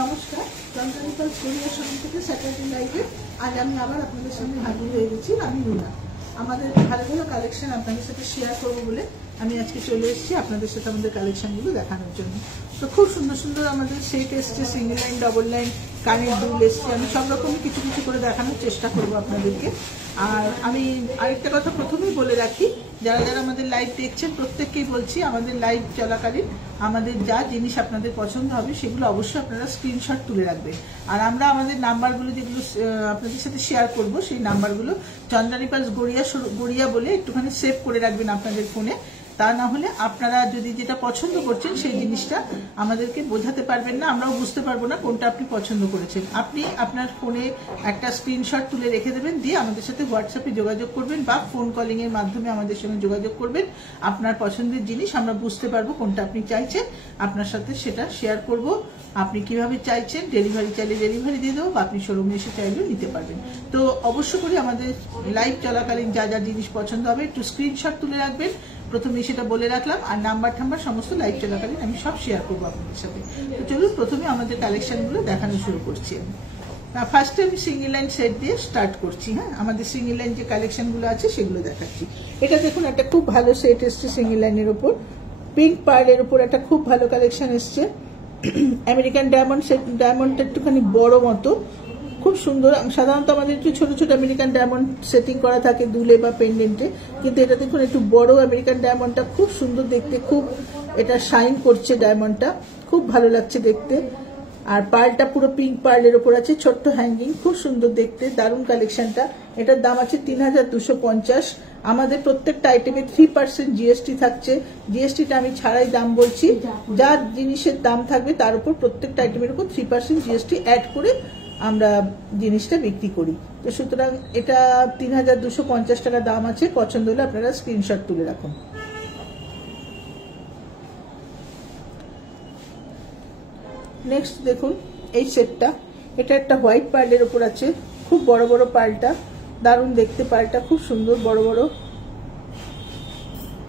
নমস্কার, চন্দ্রনিকাল গড়িয়ার সঙ্গে থেকে স্যাটারডে লাইভে আজ আমি আবার আপনাদের সামনে হাজির হয়ে গেছি। আমি রুনা। আমাদের ভালো ভালো কালেকশন আপনাদের সাথে শেয়ার করবো বলে আমি আজকে চলে এসেছি আপনাদের সাথে আমাদের কালেকশনগুলো দেখানোর জন্য। তো খুব সুন্দর সুন্দর আমাদের সেট এসছে, সিঙ্গেল লাইন, ডবল লাইন, কানের দুল এসছে। আমি সব রকম কিছু কিছু করে দেখানোর চেষ্টা করবো আপনাদেরকে। আর আমি আরেকটা কথা প্রথমেই বলে রাখি, যারা যারা আমাদের লাইভ দেখছেন প্রত্যেককেই বলছি, আমাদের লাইভ চলাকালীন আমাদের যা জিনিস আপনাদের পছন্দ হবে সেগুলো অবশ্যই আপনারা স্ক্রিনশট তুলে রাখবেন। আর আমরা আমাদের নাম্বারগুলো যেগুলো আপনাদের সাথে শেয়ার করব সেই নাম্বারগুলো চন্দ্রনিকাল গড়িয়া বলে একটুখানি সেভ করে রাখবেন আপনাদের ফোনে। তা না হলে আপনারা যদি যেটা পছন্দ করছেন সেই জিনিসটা আমাদেরকে বোঝাতে পারবেন না, আমরাও বুঝতে পারবো না কোনটা আপনি পছন্দ করেছেন। আপনি আপনার ফোনে একটা স্ক্রিনশট তুলে রেখে দেবেন, দিয়ে আমাদের সাথে হোয়াটসঅ্যাপে যোগাযোগ করবেন বা ফোন কলিং এর মাধ্যমে আমাদের সঙ্গে যোগাযোগ করবেন। আপনার পছন্দের জিনিস আমরা বুঝতে পারবো কোনটা আপনি চাইছেন, আপনার সাথে সেটা শেয়ার করব। আপনি কিভাবে চাইছেন, ডেলিভারি চাইলে ডেলিভারি দিয়ে দেবো বা আপনি শোরুমে এসে চাইলেও নিতে পারবেন। তো অবশ্য করে আমাদের লাইভ চলাকালীন যা যা জিনিস পছন্দ হবে একটু স্ক্রিনশট তুলে রাখবেন। প্রথমে সেটা বলে রাখলাম, আর নাম্বার সমস্ত লাইভ চলাকালীন আমি সব শেয়ার করবো আপনাদের সাথে। তো চলুন প্রথমে আমাদের কালেকশনগুলো দেখানো শুরু করছি। ফার্স্টে আমি সিঙ্গেল লাইন সেট দিয়ে স্টার্ট করছি। হ্যাঁ, আমাদের সিঙ্গেল লাইন যে কালেকশনগুলো আছে সেগুলো দেখাচ্ছি। এটা দেখুন, একটা খুব ভালো সেট এসছে সিঙ্গেল লাইনের ওপর, পিঙ্ক পার্লের উপর একটা খুব ভালো কালেকশন এসছে। আমেরিকান ডায়মন্ড সেট, ডায়মন্ডটা একটুখানি বড় মতো, খুব সুন্দর। সাধারণত আমাদের একটু ছোট ছোট আমেরিকান ডায়মন্ড সেটিং করা থাকে দুলে বা পেন্ডেন্টে, কিন্তু এটা দেখুন একটু বড় আমেরিকান ডায়মন্ডটা খুব সুন্দর দেখতে, খুব এটা শাইন করছে ডায়মন্ডটা, খুব ভালো লাগছে দেখতে। আর পার্লটা পুরো পিঙ্ক পার্লের ওপর আছে, ছোট্ট হ্যাঙ্গিং, খুব সুন্দর দেখতে, দারুণ কালেকশনটা। এটার দাম আছে 3250। আমাদের প্রত্যেকটা আইটেমে 3% জিএসটি থাকছে। জিএসটিটা আমি ছাড়াই দাম বলছি, যা জিনিসের দাম থাকবে তার উপর প্রত্যেকটা আইটেমের উপর 3% জিএসটি অ্যাড করে আমরা জিনিসটা বিক্রি করি। তো সুতরাং এটা 3250 টাকা দাম আছে। পছন্দ হলে আপনারা স্ক্রিনশট তুলে রাখুন। নেক্সট দেখুন এই সেটটা, এটা একটা হোয়াইট পার্লের উপর আছে, খুব বড় বড় পার্লটা, দারুণ দেখতে পার্লটা, খুব সুন্দর বড় বড়।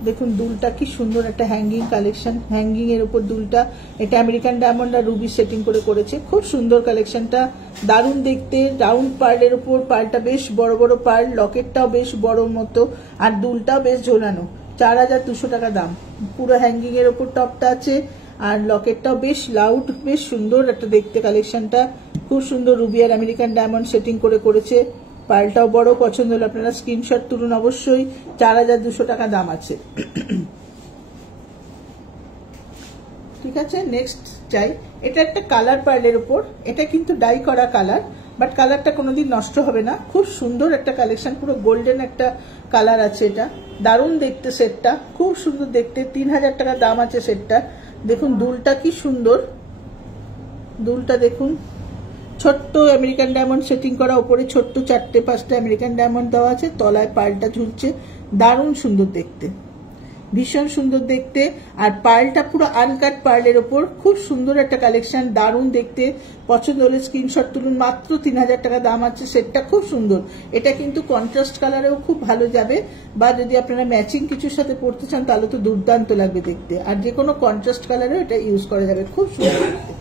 দেখুন দুলটা কি সুন্দর, একটা হ্যাঙ্গিং কালেকশন, হ্যাঙ্গিং এর উপর দুলটা। এটা আমেরিকান ডায়মন্ড আর রুবি সেটিং করে করেছে, খুব সুন্দর কালেকশনটা, দারুণ দেখতে। রাউন্ড পার্লের উপর, পার্লটা বেশ বড় বড় পার্ল, লকেটটাও বেশ বড় মতো, আর দুলটাও বেশ ঝোলানো। 4200 টাকা দাম। পুরো হ্যাঙ্গিং এর উপর টপটা আছে, আর লকেটটাও বেশ লাউড, বেশ সুন্দর একটা দেখতে কালেকশনটা, খুব সুন্দর। রুবি আর আমেরিকান ডায়মন্ড সেটিং করে করেছে, পার্লটাও বড়। পছন্দ হলে আপনারা স্ক্রিনশট তুলুন অবশ্যই। 4200 টাকা দাম আছে। ঠিক আছে, নেক্সট চাই। এটা একটা কালার পার্লের উপর, এটা কিন্তু ডাই করা কালার, বাট কালারটা কোনোদিন নষ্ট হবে না। খুব সুন্দর একটা কালেকশন, পুরো গোল্ডেন একটা কালার আছে। এটা দারুণ দেখতে, সেটটা খুব সুন্দর দেখতে। 3000 টাকা দাম আছে সেটটা। দেখুন দুলটা কি সুন্দর, দুলটা দেখুন, ছোট্ট আমেরিকান ডায়মন্ড সেটিং করা, উপরে ছোট্ট 4-5টা আমেরিকান ডায়মন্ড দেওয়া আছে, তলায় পার্লটা ঝুলছে, দারুণ সুন্দর দেখতে, ভীষণ সুন্দর দেখতে। আর পার্লটা পুরো আনকাট পার্লের ওপর, খুব সুন্দর একটা কালেকশন, দারুণ দেখতে। পছন্দ হলে স্ক্রিনশট তুলুন। মাত্র 3000 টাকা দাম আছে সেটটা, খুব সুন্দর। এটা কিন্তু কন্ট্রাস্ট কালারেও খুব ভালো যাবে, বা যদি আপনারা ম্যাচিং কিছুর সাথে পড়তে চান তাহলে তো দুর্দান্ত লাগবে দেখতে। আর যে কোনো কন্ট্রাস্ট কালারেও এটা ইউজ করা যাবে, খুব সুন্দর দেখতে।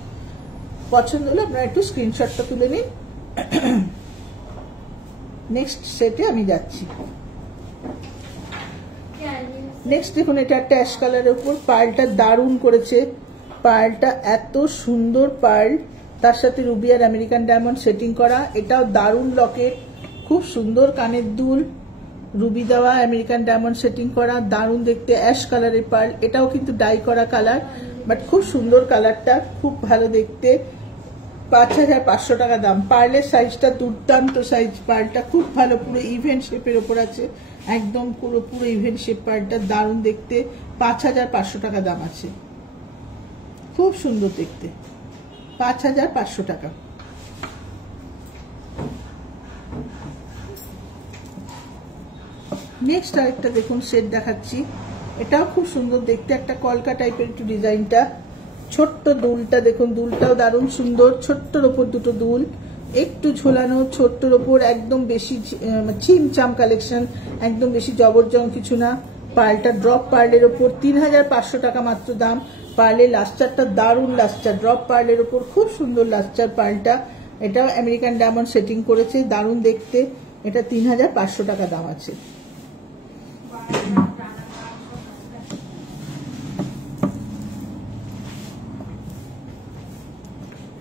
পছন্দ হলে আপনারা একটু স্ক্রিনশটটা তুলে নিন। নেক্সট সেটে আমি যাচ্ছি। নেক্সট দেখুন, এটা একটা অ্যাশ কালারের উপর, পার্লটা দারুণ করেছে, পার্লটা এত সুন্দর পার্ল, তার সাথে রুবি আর আমেরিকান ডায়মন্ড সেটিং করা। এটাও দারুণ লকেট, খুব সুন্দর কানের দুল, রুবি দেওয়া, আমেরিকান ডায়মন্ড সেটিং করা, দারুণ দেখতে। অ্যাশ কালারের পার্ল, এটাও কিন্তু ডাই করা কালার, বাট খুব সুন্দর কালারটা, খুব ভালো দেখতে। 5500 টাকা দাম। পার্লের সাইজটা দুর্দান্ত সাইজ, পার্লটা খুব ভালো, পুরো ইভেন্ট শেপের ওপর আছে, একদম পুরো ইভেন্ট শেপ, পার্লটা দারুণ দেখতে। 5500 টাকা দাম আছে, খুব সুন্দর দেখতে। 5500 টাকা। নেক্সট আরেকটা দেখুন সেট দেখাচ্ছি, এটাও খুব সুন্দর দেখতে, একটা কলকা টাইপের একটু ডিজাইনটা, ছোট্ট দুলটা দেখুন, দুলটাও দারুণ সুন্দর, ছোট্টর ওপর দুটো দুল, একটু ঝোলানো, ছোট্টর ওপর, একদম বেশি চিমচাম কালেকশন, একদম বেশি জবরজং কিছু না। পার্লটা ড্রপ পার্লের ওপর, 3500 টাকা মাত্র দাম। পার্লের লাস্টারটা দারুণ লাস্টার, ড্রপ পার্লের উপর খুব সুন্দর লাস্টার পার্লটা। এটাও আমেরিকান ডায়মন্ড সেটিং করেছে, দারুণ দেখতে। এটা 3500 টাকা দাম আছে।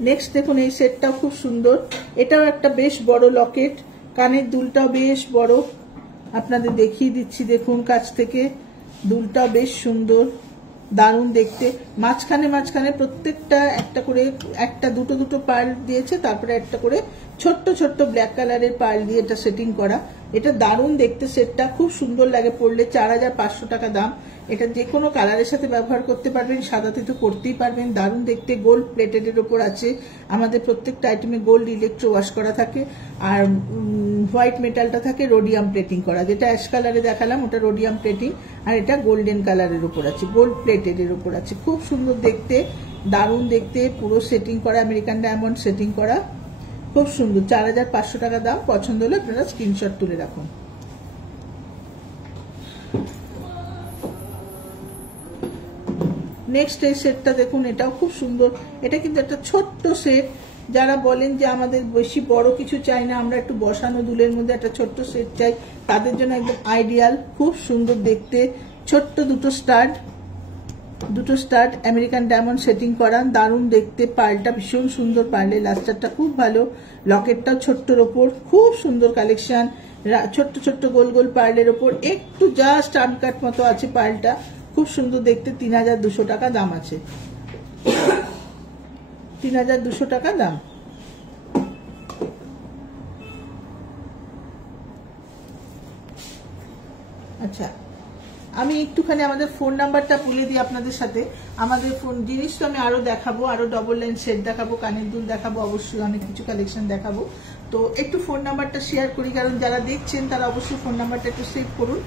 নেক্সট দেখুন এই সেটটাও খুব সুন্দর, এটাও একটা বেশ বড় লকেট, কানের দুলটাও বেশ বড়, আপনাদের দেখিয়ে দিচ্ছি দেখুন কাছ থেকে। দুলটাও বেশ সুন্দর, দারুণ দেখতে। মাঝখানে মাঝখানে প্রত্যেকটা একটা করে একটা দুটো পার্ল দিয়েছে, তারপরে একটা করে ছোট্ট ছোট্ট ব্ল্যাক কালারের পার্ল দিয়ে এটা সেটিং করা। এটা দারুণ দেখতে, সেটটা খুব সুন্দর লাগে পরলে। 4500 টাকা দাম। এটা যে কোনো কালারের সাথে ব্যবহার করতে পারবেন, সাদাতে তো করতেই পারবেন। দারুণ দেখতে, গোল্ড প্লেটেডের ওপর আছে। আমাদের প্রত্যেকটা আইটেমে গোল্ড ইলেকট্রো ওয়াশ করা থাকে, আর হোয়াইট মেটালটা থাকে রোডিয়াম প্লেটিং করা। যেটা অ্যাশ কালারে দেখালাম ওটা রোডিয়াম প্লেটিং, আর এটা গোল্ডেন কালারের উপর আছে, গোল্ড প্লেটেডের উপর আছে। খুব সুন্দর দেখতে, দারুণ দেখতে, পুরো সেটিং করা, আমেরিকান ডায়মন্ড সেটিং করা, খুব সুন্দর। 4500 টাকা দাম। পছন্দ হলে আপনারা স্ক্রিনশট তুলে রাখুন। নেক্সট এই সেটটা দেখুন, এটাও খুব সুন্দর। এটা কিন্তু একটা ছোট্ট সেট। যারা বলেন যে আমাদের বেশি বড় কিছু চাই না, আমরা একটু বসানো দুলের মধ্যে একটা ছোট্ট সেট চাই, তাদের জন্য একদম আইডিয়াল। খুব সুন্দর দেখতে, ছোট্ট দুটো স্টাড আমেরিকান ডায়মন্ড সেটিং করা, দারুণ দেখতে। পার্লটা ভীষণ সুন্দর, পার্লের লাস্টারটা খুব ভালো, লকেটটাও ছোট্টর ওপর, খুব সুন্দর কালেকশন। ছোট্ট ছোট্ট গোল গোল পার্লের ওপর একটু জাস্ট আনকাট মতো আছে পার্লটা, খুব সুন্দর দেখতে। 3200 টাকা দাম আছে, 3200 টাকা দাম। আচ্ছা, আমি একটুখানি আমাদের ফোন নাম্বারটা বলে দিই আপনাদের সাথে। আমাদের ফোন জিনিস তো আমি আরো দেখাবো, আরো ডবল লাইন সেট দেখাবো, কানের দুল দেখাবো, অবশ্যই অনেক কিছু কালেকশন দেখাবো। তো একটু ফোন নাম্বারটা শেয়ার করি, কারণ যারা দেখছেন তারা অবশ্যই ফোন নাম্বারটা একটু সেভ করুন।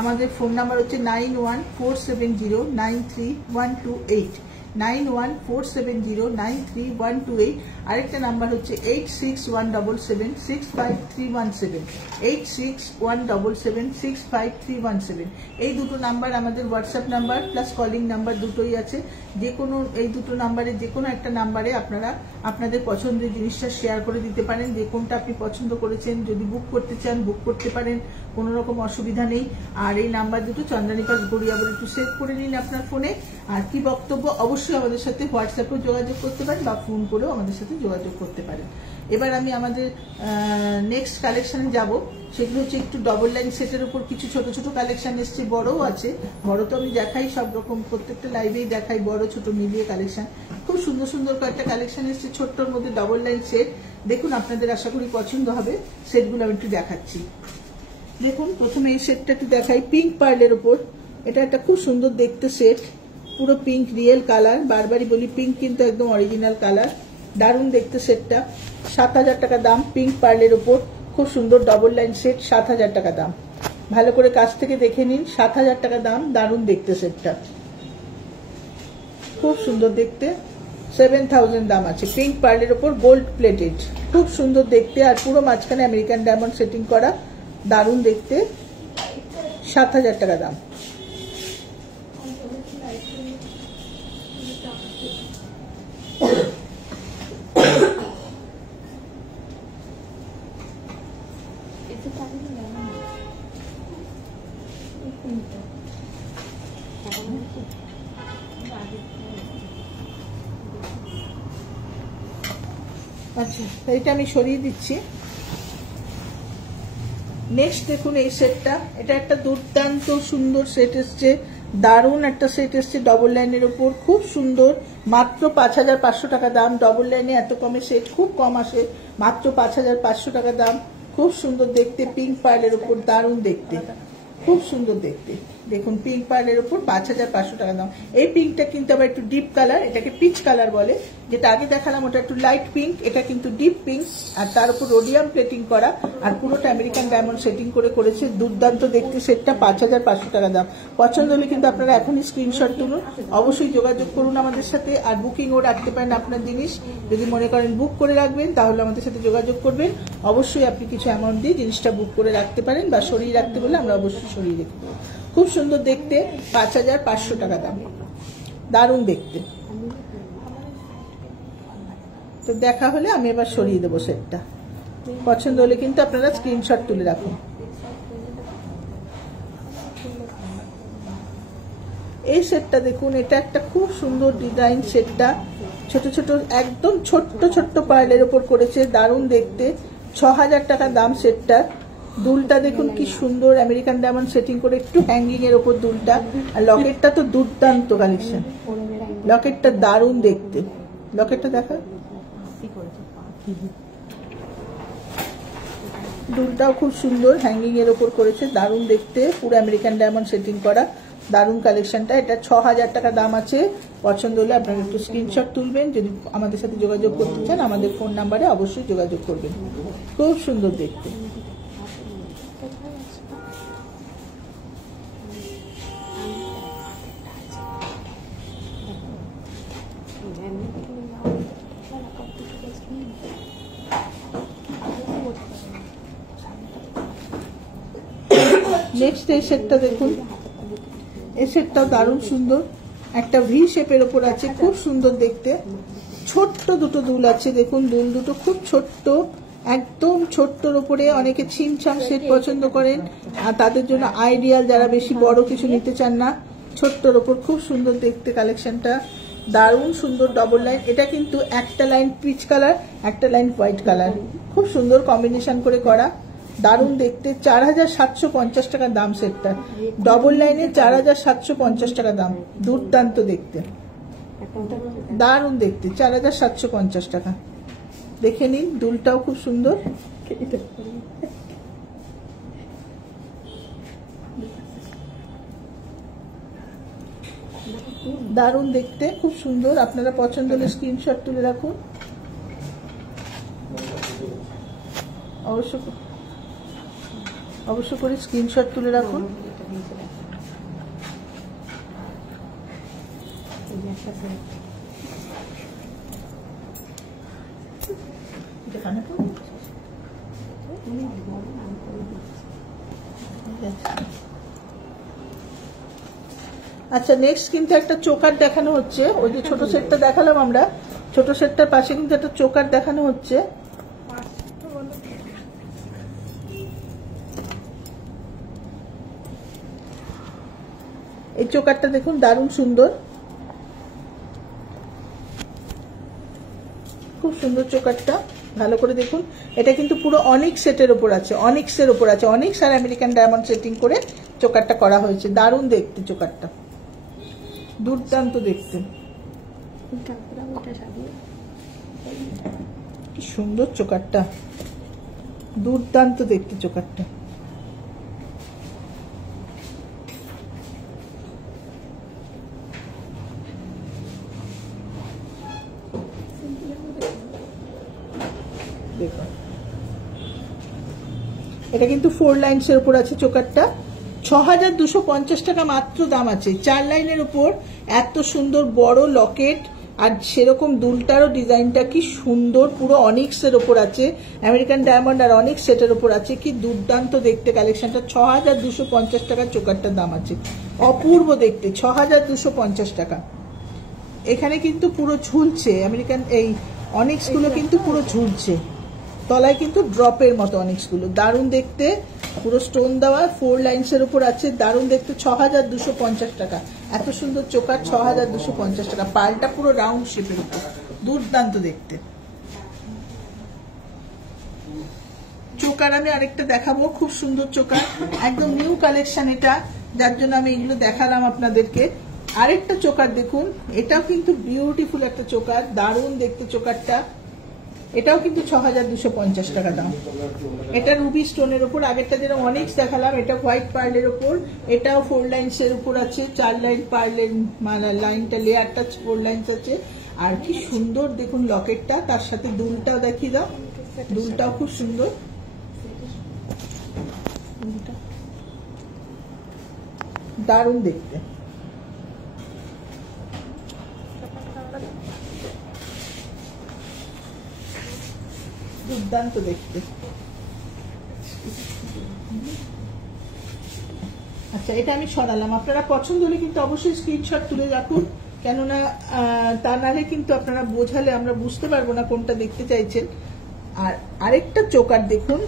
আমাদের ফোন নাম্বার হচ্ছে 9147093128, 9147093128। আরেকটা নাম্বার হচ্ছে 8617765317, 8617765317। এই দুটো নাম্বার আমাদের WhatsApp number plus calling number দুটোই আছে। যে কোনো এই দুটো নাম্বারে যে কোনো একটা নাম্বারে আপনারা আপনাদের পছন্দের জিনিসটা শেয়ার করে দিতে পারেন। যে কোনটা আপনি পছন্দ করেছেন, যদি বুক করতে চান বুক করতে পারেন, কোনো রকম অসুবিধা নেই। আর এই নাম্বার দুটো চন্দ্রানী পাস গড়িয়া বলে একটু সেভ করে নিন আপনার ফোনে। আর কি বক্তব্য, অবশ্যই আমাদের সাথে হোয়াটসঅ্যাপেও যোগাযোগ করতে পারেন বা ফোন করেও আমাদের সাথে যোগাযোগ করতে পারেন। এবার আমি আমাদের নেক্সট কালেকশনে যাব। সেগুলো হচ্ছে একটু ডবল লাইন সেটের উপর কিছু ছোট ছোট কালেকশন এসছে, বড়ও আছে। বড় তো আমি দেখাই সব রকম, প্রত্যেকটা লাইভেই দেখাই বড় ছোট মিলিয়ে কালেকশন। খুব সুন্দর সুন্দর কয়েকটা কালেকশন এসছে ছোট্টর মধ্যে ডবল লাইন সেট। দেখুন, আপনাদের আশা করি পছন্দ হবে। সেটগুলো আমি একটু দেখাচ্ছি। দেখুন, প্রথমে এই সেটটা একটু দেখাই, পিঙ্ক পার্লের উপর। এটা একটা খুব সুন্দর দেখতে সেট, পুরো পিঙ্ক রিয়েল কালার। বারবারই বলি পিঙ্ক কিন্তু একদম অরিজিনাল কালার, দারুণ দেখতে সেটটা। 7000 টাকা দাম, পিঙ্ক পার্লের উপর খুব সুন্দর ডবল লাইন সেট, 7000 টাকা দাম। ভালো করে কাছ থেকে দেখে নিন, 7000 টাকা দাম, দারুণ দেখতে সেটটা, খুব সুন্দর দেখতে। 7000 দাম আছে, পিঙ্ক পার্লের উপর গোল্ড প্লেটেড, খুব সুন্দর দেখতে। আর পুরো মাঝখানে আমেরিকান ডায়মন্ড সেটিং করা, দারুণ দেখতে। 7000 টাকা দাম। আচ্ছা, এইটা আমি সরিয়ে দিচ্ছি। নেক্সট দেখুন এই সেটটা, এটা একটা দুর্দান্ত সুন্দর সেট এসছে, দারুণ একটা সেট এসছে ডবল লাইনের উপর, খুব সুন্দর। মাত্র 5500 টাকা দাম। ডবল লাইনে এত কমে সেট খুব কম আসে, মাত্র 5500 টাকা দাম। খুব সুন্দর দেখতে, পিঙ্ক পার্লের উপর, দারুণ দেখতে, খুব সুন্দর দেখতে। দেখুন, পিঙ্ক পার্লের উপর 5500 টাকা দাম। এই পিঙ্কটা কিন্তু আবার একটু ডিপ কালার, এটাকে পিচ কালার বলে। যেটা আগে দেখালাম ওটা একটু লাইট পিঙ্ক, এটা কিন্তু ডিপ পিঙ্ক। আর তার উপর রোডিয়াম প্লেটিং করা, আর পুরোটা আমেরিকান ডায়মন্ড সেটিং করেছে। দুর্দান্ত দেখতে সেটটা, 5500 টাকা দাম। পছন্দ হলে কিন্তু আপনারা এখনই স্ক্রিনশট তুলুন, অবশ্যই যোগাযোগ করুন আমাদের সাথে। আর বুকিংও রাখতে পারেন আপনার জিনিস, যদি মনে করেন বুক করে রাখবেন তাহলে আমাদের সাথে যোগাযোগ করবেন। অবশ্যই আপনি কিছু অ্যামাউন্ট দিয়ে জিনিসটা বুক করে রাখতে পারেন, বা সরিয়ে রাখতে বলে আমরা অবশ্যই সরিয়ে রেখে দেবো। খুব সুন্দর দেখতে, 5500 টাকা দাম। দারুণ দেখতে। তো দেখা হলে আমি এবার সরিয়ে দেবো সেটটা। পছন্দ হলে কিন্তু আপনারা স্ক্রিনশট তুলে রাখুন। এই সেটটা দেখুন, এটা একটা খুব সুন্দর ডিজাইন। সেটটা ছোট ছোট, একদম ছোট্ট ছোট্ট পার্লের ওপর করেছে, দারুণ দেখতে। 6000 টাকা দাম সেটটা। দুলটা দেখুন কি সুন্দর, আমেরিকান ডায়মন্ড সেটিং করে একটু হ্যাঙ্গিং এর ওপর দুলটা। আর লকেটটা তো দুর্দান্ত কালেকশন, লকেটটা দারুণ দেখতে। লকেটটা দেখা, দুলটাও খুব সুন্দর হ্যাঙ্গিং এর ওপর করেছে, দারুণ দেখতে, পুরো আমেরিকান ডায়মন্ড সেটিং করা, দারুণ কালেকশনটা। এটা 6000 টাকা দাম আছে। পছন্দ হলে আপনারা একটু স্ক্রিনশট তুলবেন। যদি আমাদের সাথে যোগাযোগ করতে চান আমাদের ফোন নাম্বারে অবশ্যই যোগাযোগ করবেন। খুব সুন্দর দেখতে। নেক্সট এই সেটটা দেখুন, এই সেটটাও দারুণ সুন্দর। একটা ভি শেপের ওপর আছে, খুব সুন্দর দেখতে। ছোট্ট দুটো দুল আছে, দেখুন দুল দুটো খুব ছোট্ট, একদম ছোট্টর উপরে। অনেকে ছিমছাম সেট পছন্দ করেন, আর তাদের জন্য আইডিয়াল, যারা বেশি বড় কিছু নিতে চান না। ছোট্টর ওপর খুব সুন্দর দেখতে কালেকশনটা, দারুণ সুন্দর। ডবল লাইন, এটা কিন্তু একটা লাইন পিচ কালার, একটা লাইন হোয়াইট কালার, খুব সুন্দর কম্বিনেশন করে করা, দারুণ দেখতে। 4750 টাকা দাম সেটটা। ডবল লাইনে 4750 টাকা দাম, দুর্দান্ত দেখতে, দারুণ দেখতে। 4750 টাকা। দেখে নিন, দুলটাও খুব সুন্দর। দারুণ দেখতে, খুব সুন্দর। আপনারা পছন্দ হলে স্ক্রিনশট তুলে রাখুন। অবশ্য করে স্ক্রিনশট তুলে রাখুন। আচ্ছা, নেক্সট কিন্তু একটা চোকার দেখানো হচ্ছে। ওই যে ছোট সেটটা দেখালাম আমরা, ছোট সেটটার পাশে কিন্তু একটা চোকার দেখানো হচ্ছে। এই চোকারটা দেখুন, দারুণ সুন্দর, খুব সুন্দর চোকারটা। ভালো করে দেখুন, এটা কিন্তু পুরো অনিক সেটের উপর আছে, অনিক্সের উপর আছে। অনিক্স আর আমেরিকান ডায়মন্ড সেটিং করে চোকারটা করা হয়েছে, দারুণ দেখতে চোকারটা, দুর্দান্ত দেখতে। কি সুন্দর চোকারটা, দুর্দান্ত দেখতে চোকারটা। এটা কিন্তু 4 লাইনসের উপর আছে চোকারটা। 6250 টাকা মাত্র দাম আছে। 4 লাইনের উপর এত সুন্দর বড় লকেট, আর সেরকম দুলটারও ডিজাইনটা কি সুন্দর, পুরো অনিক্সের উপর আছে, আমেরিকান ডায়মন্ড আর অনিক্স সেটের উপর আছে। কি দুর্দান্ত দেখতে কালেকশনটা। 6250 টাকা চোকারটার দাম আছে, অপূর্ব দেখতে। 6250 টাকা। এখানে কিন্তু পুরো ঝুলছে, আমেরিকান এই অনিক্স গুলো কিন্তু পুরো ঝুলছে, তলায় কিন্তু ড্রপের মতো অনিক্স গুলো, দারুণ দেখতে। পুরো স্টোন দেওয়া, 4 লাইনসের উপর আছে, দারুণ দেখতে। 6250 টাকা। এত সুন্দর চোকার, 6250 টাকা। পালটা পুরো রাউন্ড শেপের উপর, দুর্দান্ত দেখতে। চোকার আমি আরেকটা দেখাবো, খুব সুন্দর চোকার, একদম নিউ কালেকশন এটা, যার জন্য আমি এগুলো দেখালাম আপনাদেরকে। আরেকটা চোকার দেখুন, এটাও কিন্তু বিউটিফুল একটা চোকার, দারুণ দেখতে চোকারটা। এটাও কিন্তু 6250 টাকা দাম। এটা রুবি স্টোনের উপর, আগেরটা যেরকম অনিক্স দেখালাম, এটা হোয়াইট পার্লের উপর। এটাও 4 লাইনসের উপর আছে, 4 লাইন পার্লের লাইনটা, লেয়ারটা 4 লাইনস আছে। আর কি সুন্দর দেখুন লকেটটা, তার সাথে দুলটাও দেখিয়ে দাও, দুলটাও খুব সুন্দর, দারুণ দেখতে। দুর্দান্ত দেখতে। আচ্ছা, এটা আমি সরালাম। আপনারা পছন্দ হলে কিন্তু অবশ্যই স্ক্রিনশট তুলে রাখুন। কেননা তা নাহলে কিন্তু আপনারা বোঝালে আমরা বুঝতে পারবো না কোনটা দেখতে চাইছেন। আর আরেকটা চোকার দেখুন,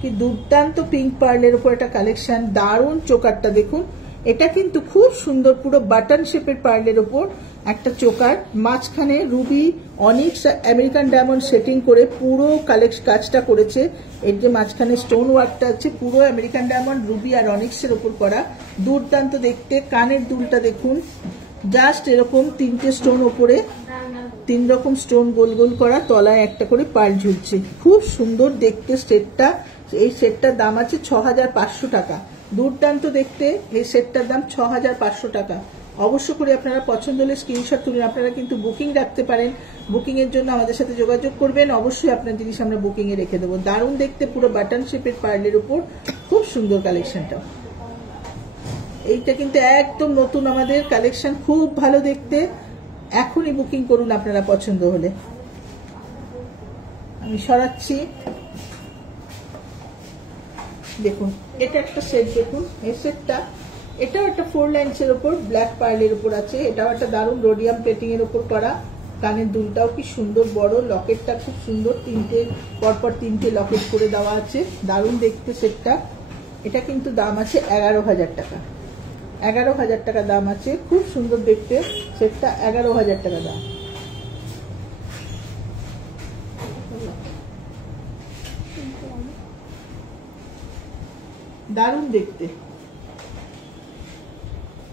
কি দুর্দান্ত পিঙ্ক পার্লের উপর একটা কালেকশন, দারুণ চোকারটা দেখুন। এটা কিন্তু খুব সুন্দর, পুরো বাটন শেপের পার্লের উপর একটা চোকার, মাঝখানে Ruby onyx American diamond setting করে পুরো কাজটা করেছে। এর যে মাঝখানে স্টোন ওয়ার্কটা আছে পুরো আমেরিকান ডায়মন্ড, রুবি আর অনিক্সের উপর করা, দুর্দান্ত দেখতে। কানের দুলটা দেখুন, জাস্ট এরকম 3টে স্টোন ওপরে 3 রকম স্টোন গোল গোল করা, তলায় একটা করে পার্ল ঝুলছে, খুব সুন্দর দেখতে সেটটা। এই সেটটার দাম আছে 6500 টাকা। দুর্দান্ত দেখতে এই সেটটার দাম 6500 টাকা। অবশ্য করে আপনারা পছন্দ হলে স্ক্রিনশট তুলুন। আপনারা কিন্তু বুকিং রাখতে পারেন, বুকিং এর জন্য আমাদের সাথে যোগাযোগ করবেন, অবশ্যই আপনার জিনিস আমরা বুকিং এ রেখে দেবো। দারুণ দেখতে, পুরো বাটন শেপের পার্লের উপর, খুব সুন্দর কালেকশনটা। এইটা কিন্তু একদম নতুন আমাদের কালেকশন, খুব ভালো দেখতে। এখনই বুকিং করুন আপনারা পছন্দ হলে। আমি সরাচ্ছি, দেখুন এটা একটা সেট দেখুন। এই সেটটা, এটাও একটা 4 লাইন্সের উপর ব্ল্যাক পার্লের উপর আছে। এটাও একটা দারুণ রোডিয়াম প্লেটিং এর উপর করা। কানের দুলটাও কি সুন্দর বড়, লকেটটা খুব সুন্দর, 3টে পরপর 3টে লকেট করে দেওয়া আছে, দারুণ দেখতে সেটটা। এটা কিন্তু দাম আছে 11,000 টাকা। 11,000 টাকা দাম আছে, খুব সুন্দর দেখতে সেটটা, 11,000 টাকা দাম। দারুণ দেখতে,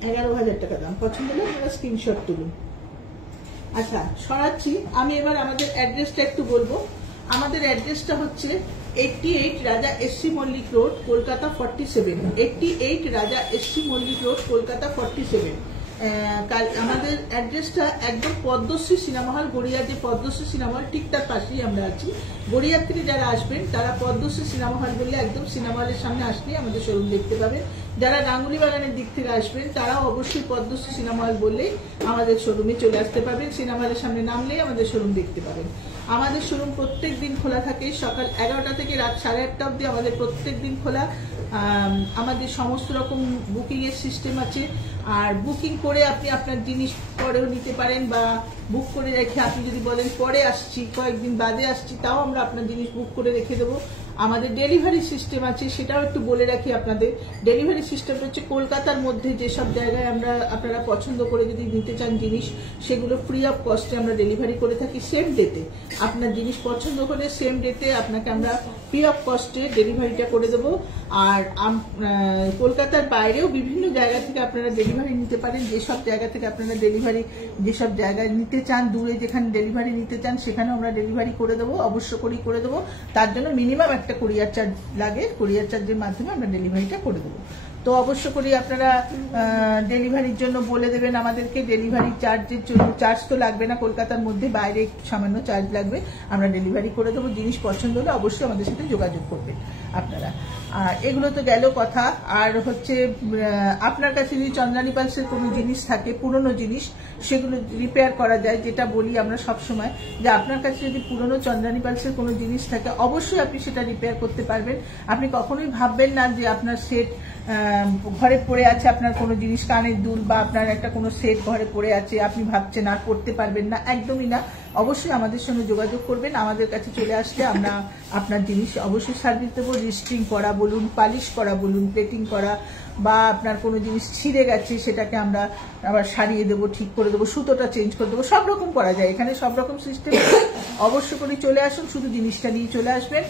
11,000 টাকা দাম। পছন্দ হলে আপনারা স্ক্রিনশট তুলুন। আচ্ছা সরাচ্ছি আমি এবার আমাদের অ্যাড্রেসটা একটু বলবো। আমাদের অ্যাড্রেসটা হচ্ছে 88 রাজা এসসি মল্লিক রোড, কলকাতা 47। 88 রাজা এসসি মল্লিক রোড, কলকাতা 47। আমাদের অ্যাড্রেসটা একদম পদ্মশ্রী সিনেমা হল, গড়িয়ার যে পদ্মশ্রী সিনেমা হল ঠিক তার পাশেই আমরা আছি। গড়িয়ার থেকে যারা আসবেন তারা পদ্মশ্রী সিনেমা হল বললে একদম সিনেমা হলের সামনে আসলেই আমাদের শোরুম দেখতে পাবেন। যারা গাঙ্গুলি বাগানের দিক থেকে আসবেন তারাও অবশ্যই পদ্মশ্রী সিনেমা হল বললেই আমাদের শোরুমে চলে আসতে পারবেন। সিনেমা হলের সামনে নামলেই আমাদের শোরুম দেখতে পাবেন। আমাদের শোরুম প্রত্যেক দিন খোলা থাকে, সকাল 11টা থেকে রাত 8:30 অবধি আমাদের প্রত্যেক দিন খোলা। আমাদের সমস্ত রকম বুকিং এর সিস্টেম আছে, আর বুকিং করে আপনি আপনার জিনিস পরেও নিতে পারেন, বা বুক করে রেখে আপনি যদি বলেন পরে আসছি, কয়েকদিন বাদে আসছি, তাও আমরা আপনার জিনিস বুক করে রেখে দেবো। আমাদের ডেলিভারি সিস্টেম আছে, সেটাও একটু বলে রাখি আপনাদের। ডেলিভারি সিস্টেমটা হচ্ছে কলকাতার মধ্যে যেসব জায়গায় আপনারা পছন্দ করে যদি নিতে চান জিনিস, সেগুলো ফ্রি অফ কস্টে আমরা ডেলিভারি করে থাকি। সেম ডেতে আপনার জিনিস পছন্দ হলে সেম ডেতে আপনাকে আমরা ফ্রি অফ কস্টে ডেলিভারিটা করে দেবো। আর কলকাতার বাইরেও বিভিন্ন জায়গা থেকে আপনারা ডেলিভারি নিতে পারেন। যেসব জায়গা থেকে আপনারা ডেলিভারি, যেসব জায়গায় নিতে চান, দূরে যেখানে ডেলিভারি নিতে চান সেখানেও আমরা ডেলিভারি করে দেবো, অবশ্য করেই করে দেবো। তার জন্য মিনিমাম একটা কুরিয়ার চার্জ লাগে, কুরিয়ার চার্জের মাধ্যমে আমরা ডেলিভারিটা করে দেবো। তো অবশ্য করে আপনারা ডেলিভারির জন্য বলে দেবেন আমাদেরকে। ডেলিভারি চার্জের জন্য চার্জ তো লাগবে না, কলকাতার মধ্যে, বাইরে সামান্য চার্জ লাগবে, আমরা ডেলিভারি করে দেবো। জিনিস পছন্দ হলে অবশ্যই আমাদের সাথে যোগাযোগ করবেন আপনারা। আর এগুলো তো গেল কথা। আর হচ্ছে আপনার কাছে যদি চন্দ্রানী পালসের কোনো জিনিস থাকে, পুরনো জিনিস, সেগুলো রিপেয়ার করা যায়। যেটা বলি আমরা সবসময়, যে আপনার কাছে যদি পুরনো চন্দ্রানী পালসের কোনো জিনিস থাকে অবশ্যই আপনি সেটা রিপেয়ার করতে পারবেন। আপনি কখনোই ভাববেন না যে আপনার সেট ঘরে পড়ে আছে, আপনার কোনো জিনিস, কানের দুল বা আপনার একটা কোনো সেট ঘরে পড়ে আছে, আপনি ভাবছেন আর করতে পারবেন না, একদমই না। অবশ্যই আমাদের সঙ্গে যোগাযোগ করবেন, আমাদের কাছে চলে আসলে আমরা আপনার জিনিস অবশ্যই সার্ভিস দেবো। রিস্ট্রিং করা বলুন, পালিশ করা বলুন, প্লেটিং করা, বা আপনার কোনো জিনিস ছিঁড়ে গেছে সেটাকে আমরা আবার সারিয়ে দেবো, ঠিক করে দেবো, সুতোটা চেঞ্জ করে দেবো, সব রকম করা যায় এখানে, সব রকম সিস্টেম। অবশ্য করে চলে আসুন, শুধু জিনিসটা নিয়ে চলে আসবেন।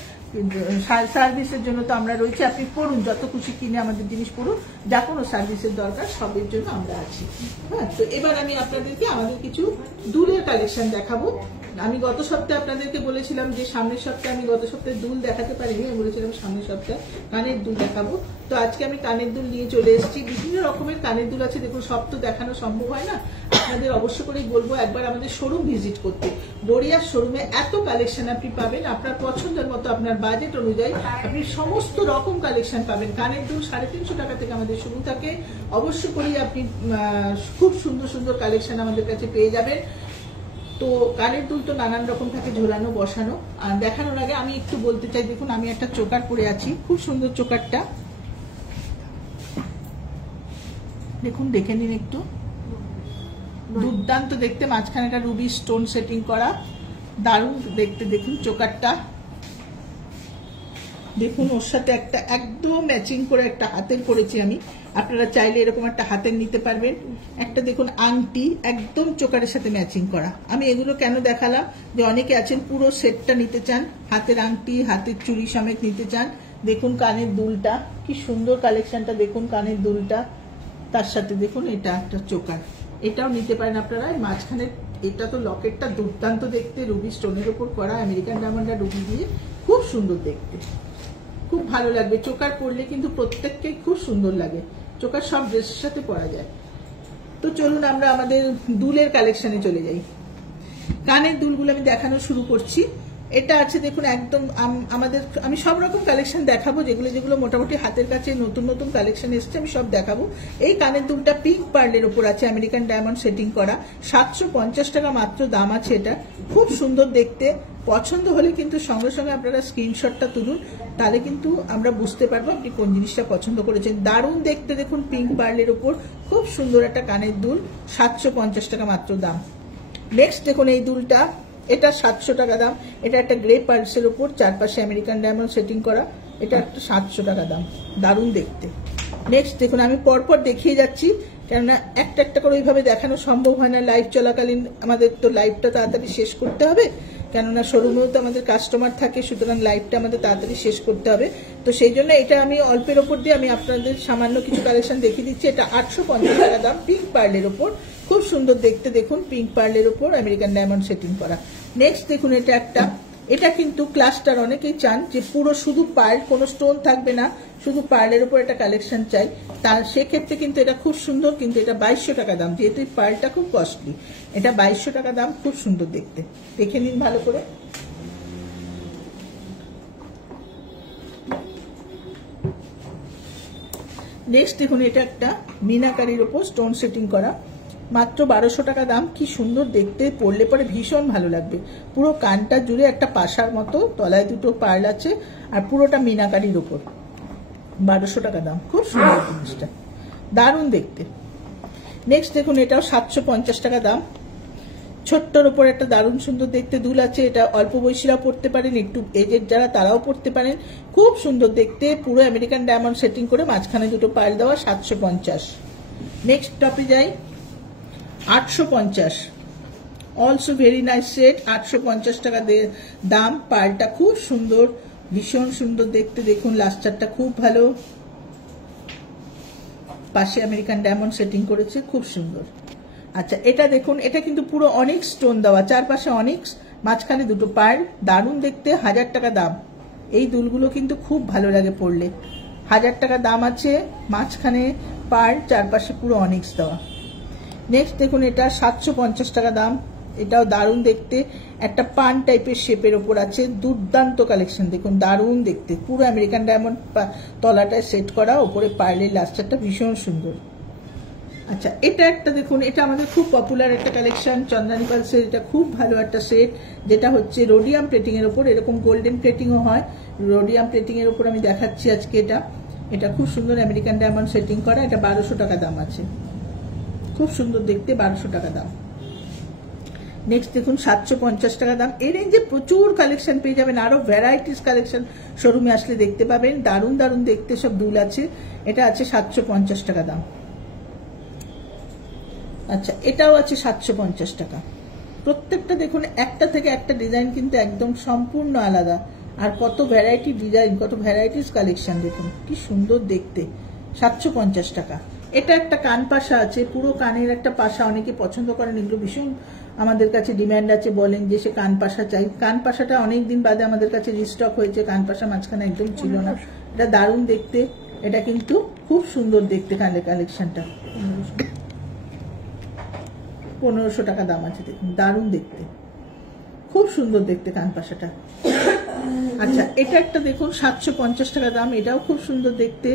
সার্ভিসের জন্য তো আমরা রয়েছি, আপনি পড়ুন, যত খুশি কিনে আমাদের জিনিস পড়ুন, যা কোনো সার্ভিসের দরকার সবের জন্য আমরা আছি। হ্যাঁ, তো এবার আমি আপনাদেরকে আমাদের কিছু দুলের কালেকশন দেখাবো। আমি গত সপ্তাহে আপনাদেরকে বলেছিলাম যে সামনের সপ্তাহে, আমি গত সপ্তাহে দুল দেখাতে পারিনি, আমি বলেছিলাম সামনের সপ্তাহে কানের দুল দেখাবো। তো আজকে আমি কানের দুল নিয়ে চলে এসেছি। বিভিন্ন রকমের কানের দুল আছে, দেখুন সব তো দেখানো সম্ভব হয় না। আপনাদের অবশ্য করেই বলবো একবার আমাদের শোরুম ভিজিট করতে। গড়িয়ার শোরুমে এত কালেকশন আপনি পাবেন, আপনার পছন্দের মতো, আপনার বাজেট অনুযায়ী আপনি সমস্ত রকম কালেকশন পাবেন। কানের দুল 350 টাকা থেকে আমাদের শুরু থাকে। অবশ্য করেই আপনি খুব সুন্দর সুন্দর কালেকশন আমাদের কাছে পেয়ে যাবেন। তো কানের দুল তো নানান রকম থাকে, ঝোলানো, বসানো। আর দেখানোর আগে আমি একটু বলতে চাই, দেখুন আমি একটা চোকার পরে আছি, খুব সুন্দর চোকারটা দেখুন, দেখে নিন একটু। দুর্দান্ত দেখতে, মাঝখানে একটা রুবি স্টোন সেটিং করা, দারুণ দেখতে। দেখুন চোকারটা দেখুন, ওর সাথে একটা একদম ম্যাচিং করে একটা হাতের করেছি আমি, আপনারা চাইলে এরকম একটা হাতের নিতে পারবেন। একটা দেখুন আংটি একদম চোকারের সাথে ম্যাচিং করা। আমি এগুলো কেন দেখালাম, যে অনেকে আছেন পুরো সেটটা নিতে চান, হাতের আংটি হাতের চুড়ি সমেত নিতে চান। দেখুন কানের দুলটা কি সুন্দর কালেকশনটা, দেখুন কানের দুলটা, তার সাথে দেখুন এটা একটা চোকার, এটাও নিতে পারেন আপনারা। মাঝখানে এটা তো লকেটটা দুর্দান্ত দেখতে, রুবি স্টোনের উপর করা, আমেরিকান ডায়মন্ড আর রুবি দিয়ে, খুব সুন্দর দেখতে, খুব ভালো লাগবে। চোকার পরলে কিন্তু প্রত্যেককেই খুব সুন্দর লাগে, চোকার সব ড্রেসের সাথে পরা যায়। তো চলুন আমরা আমাদের দুলের কালেকশনে চলে যাই। কানের দুলগুলো আমি দেখানো শুরু করছি। এটা আছে দেখুন একদম আমাদের, আমি সব রকম কালেকশন দেখাবো, যেগুলো যেগুলো মোটামুটি হাতের কাছে নতুন নতুন কালেকশন এসছে আমি সব দেখাবো। এই কানের দুলটা পিঙ্ক পার্লের উপর আছে, আমেরিকান ডায়মন্ড সেটিং করা, 750 টাকা মাত্র দাম আছে। এটা খুব সুন্দর দেখতে, পছন্দ হলে কিন্তু সঙ্গে সঙ্গে আপনারা স্ক্রিনশটটা তুলুন, তাহলে কিন্তু আমরা বুঝতে পারবো আপনি কোন জিনিসটা পছন্দ করেছেন। দারুণ দেখতে দেখুন, পিঙ্ক পার্লের উপর খুব সুন্দর একটা কানের দুল, 750 টাকা মাত্র দাম। নেক্সট দেখুন এই দুলটা, এটা 700 টাকা দাম। এটা একটা গ্রে পার্লসের উপর, চারপাশে আমেরিকান ডায়মন্ড সেটিং করা, এটা একটা 700 টাকা দাম, দারুণ দেখতে। নেক্সট দেখুন, আমি পরপর দেখিয়ে যাচ্ছি, কেননা একটা একটা করে ওইভাবে দেখানো সম্ভব হয় না লাইভ চলাকালীন, আমাদের তো লাইভটা তাড়াতাড়ি শেষ করতে হবে, কেননা শোরুমেও তো আমাদের কাস্টমার থাকে, সুতরাং লাইভটা আমাদের তাড়াতাড়ি শেষ করতে হবে। তো সেই জন্য এটা আমি অল্পের ওপর দিয়ে আমি আপনাদের সামান্য কিছু কালেকশন দেখিয়ে দিচ্ছি। এটা 850 টাকা দাম, পিঙ্ক পার্লের ওপর, খুব সুন্দর দেখতে দেখুন, পিঙ্ক পার্লের ওপর আমেরিকান ডায়মন্ড সেটিং করা। নেক্সট দেখুন এটা একটা, এটা কিন্তু ক্লাস্টার অনেকেই চান যে পুরো শুধু পার্ল, কোনো স্টোন থাকবে না, শুধু পার্লের উপর একটা কালেকশন চাই, তার সেক্ষেত্রে কিন্তু এটা খুব সুন্দর, কিন্তু এটা 2200 টাকা দাম, যেহেতু পার্লটা খুব কস্টলি, এটা 2200 টাকা দাম, খুব সুন্দর দেখতে, দেখে নিন ভালো করে। নেক্সট দেখুন এটা একটা মিনাকারির উপর স্টোন সেটিং করা, মাত্র 1200 টাকা দাম, কি সুন্দর দেখতে, পরলে পরে ভীষণ ভালো লাগবে। পুরো কানটা জুড়ে একটা পাশার মতো, তলায় দুটো পার্ল আছে, আর পুরোটা মিনাকারির উপর, 1200 টাকা দাম, খুব সুন্দর জিনিসটা, দারুণ দেখতে। নেক্সট দেখুন এটাও 750 টাকা দাম, ছোট্টর উপর একটা দারুণ সুন্দর দেখতে দুল আছে। এটা অল্প বয়সীরাও পড়তে পারেন, একটু এজেড যারা তারাও পড়তে পারেন, খুব সুন্দর দেখতে, পুরো আমেরিকান ডায়মন্ড সেটিং করে, মাঝখানে দুটো পার্ল দেওয়া, 750। নেক্সট টপে যাই, 850, অলসো ভেরি নাইস সেট, 850 টাকা দাম, পার্লটা খুব সুন্দর, ভীষণ সুন্দর দেখতে, দেখুন লাস্টারটা খুব ভালো, পাশে আমেরিকান ডায়মন্ড সেটিং করেছে, খুব সুন্দর। আচ্ছা এটা দেখুন, এটা কিন্তু পুরো অনিক্স স্টোন দেওয়া, চারপাশে অনিক্স, মাঝখানে দুটো পার্ল, দারুণ দেখতে, 1000 টাকা দাম। এই দুলগুলো কিন্তু খুব ভালো লাগে পরলে, 1000 টাকা দাম আছে, মাঝখানে পার্ল, চারপাশে পুরো অনিক্স দেওয়া। নেক্সট দেখুন এটা 750 টাকা দাম, এটাও দারুণ দেখতে, একটা পান টাইপের শেপের ওপর আছে, দুর্দান্ত কালেকশন দেখুন, দারুণ দেখতে, পুরো আমেরিকান ডায়মন্ড তলাটায় সেট করা, ওপরে পার্লের লাস্টারটা ভীষণ সুন্দর। আচ্ছা এটা একটা দেখুন, এটা আমাদের খুব পপুলার একটা কালেকশন, চন্দ্রানী পালসের, এটা খুব ভালো একটা সেট, যেটা হচ্ছে রোডিয়াম প্লেটিং এর উপর, এরকম গোল্ডেন প্লেটিংও হয়, রোডিয়াম প্লেটিং এর উপর আমি দেখাচ্ছি আজকে। এটা খুব সুন্দর আমেরিকান ডায়মন্ড সেটিং করা, এটা 1200 টাকা দাম আছে, খুব সুন্দর দেখতে, 1200 টাকা দাম। নেক্সট দেখুন 750 টাকা দাম, এই রেঞ্জে প্রচুর কালেকশন পেয়ে যাবেন, আরো ভ্যারাইটিস কালেকশন শোরুমে আসলে দেখতে পাবেন, দারুণ দারুণ দেখতে সব দুল আছে। এটা আছে 750 টাকা দাম। আচ্ছা এটাও আছে 750 টাকা। প্রত্যেকটা দেখুন একটা থেকে একটা ডিজাইন কিন্তু একদম সম্পূর্ণ আলাদা, আর কত ভ্যারাইটি ডিজাইন, কত ভ্যারাইটিস কালেকশন, দেখুন কি সুন্দর দেখতে, 750 টাকা। এটা একটা কান পাশা আছে, পুরো কানের একটা পাশা, অনেকে পছন্দ করেন, এগুলো ভীষণ আমাদের কাছে ডিমান্ড আছে, বলেন যে সে কান পাশা চাই। কান পাশাটা অনেকদিন বাদে আমাদের কাছে রিস্টক হয়েছে, কান পাশা মাঝখানে একদম ছিল না, এটা দারুণ দেখতে, এটা কিন্তু খুব সুন্দর দেখতে, কানের কালেকশনটা 1500 টাকা দাম আছে, দেখুন দারুণ দেখতে, খুব সুন্দর দেখতে কান পাশাটা। আচ্ছা এটা একটা দেখুন 750 টাকা দাম, এটাও খুব সুন্দর দেখতে,